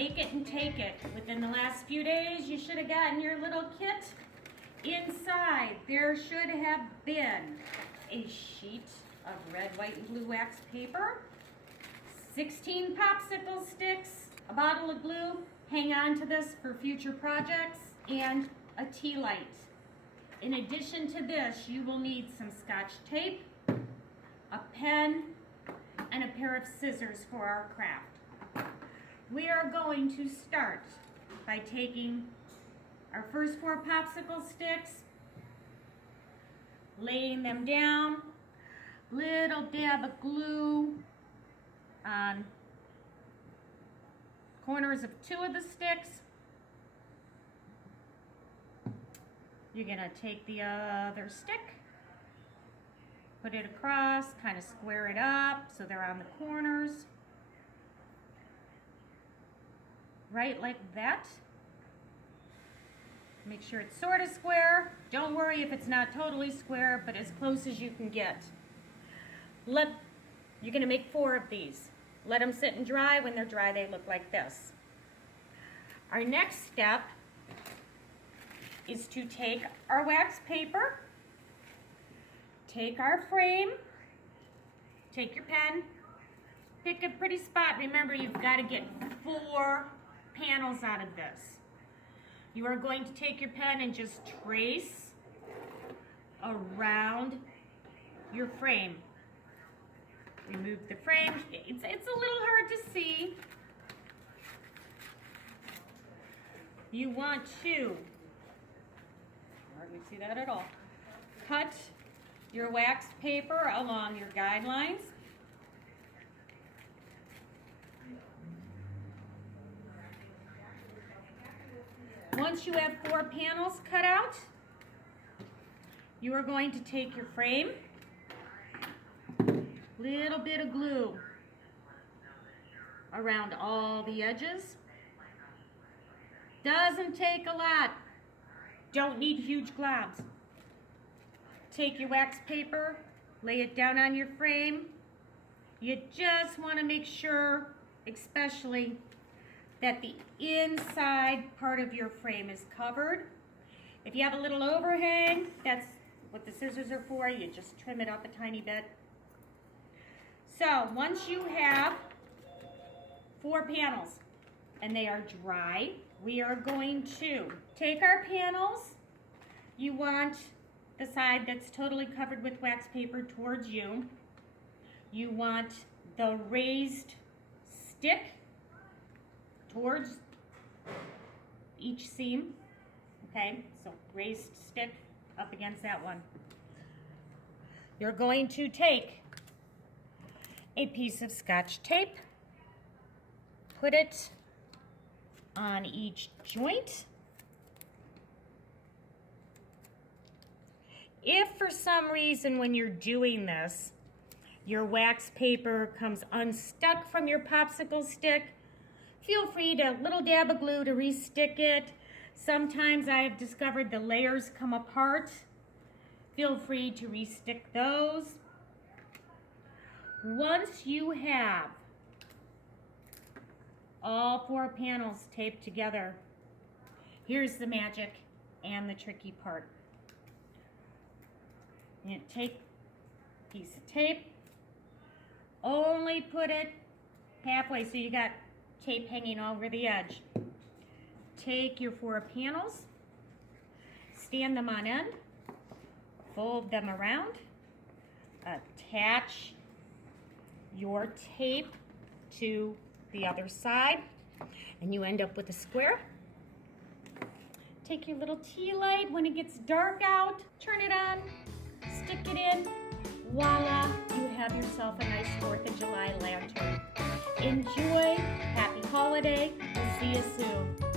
Make it and take it. Within the last few days, you should have gotten your little kit. Inside, there should have been a sheet of red, white, and blue wax paper, 16 popsicle sticks, a bottle of glue, hang on to this for future projects, and a tea light. In addition to this, you will need some scotch tape, a pen, and a pair of scissors for our craft. We are going to start by taking our first 4 popsicle sticks, laying them down, little dab of glue on corners of 2 of the sticks. You're gonna take the other stick, put it across, kind of square it up so they're on the corners. Right like that. Make sure it's sort of square. Don't worry if it's not totally square, but as close as you can get. You're gonna make 4 of these. Let them sit and dry. When they're dry, they look like this. Our next step is to take our wax paper, take our frame, take your pen, pick a pretty spot. Remember, you've got to get 4 panels out of this. You are going to take your pen and just trace around your frame. Remove the frame. It's a little hard to see. You want to, hardly see that at all, cut your wax paper along your guidelines. Once you have 4 panels cut out, you are going to take your frame, little bit of glue around all the edges. Doesn't take a lot. Don't need huge globs. Take your wax paper, lay it down on your frame. You just want to make sure, especially, that the inside part of your frame is covered. If you have a little overhang, that's what the scissors are for. You just trim it up a tiny bit. So once you have 4 panels and they are dry, we are going to take our panels. You want the side that's totally covered with wax paper towards you. You want the raised stick towards each seam. Okay, so raised stick up against that one. You're going to take a piece of scotch tape, put it on each joint. If for some reason when you're doing this, your wax paper comes unstuck from your popsicle stick, feel free to little dab of glue to re-stick it. Sometimes I have discovered the layers come apart. Feel free to re-stick those. Once you have all 4 panels taped together, here's the magic and the tricky part. You take a piece of tape, only put it halfway so you got tape hanging over the edge. Take your 4 panels, stand them on end, fold them around, attach your tape to the other side, and you end up with a square. Take your little tea light when it gets dark out, turn it on, stick it in, voila, you have yourself a nice 4th of July lantern. Enjoy, happy holiday, we'll see you soon.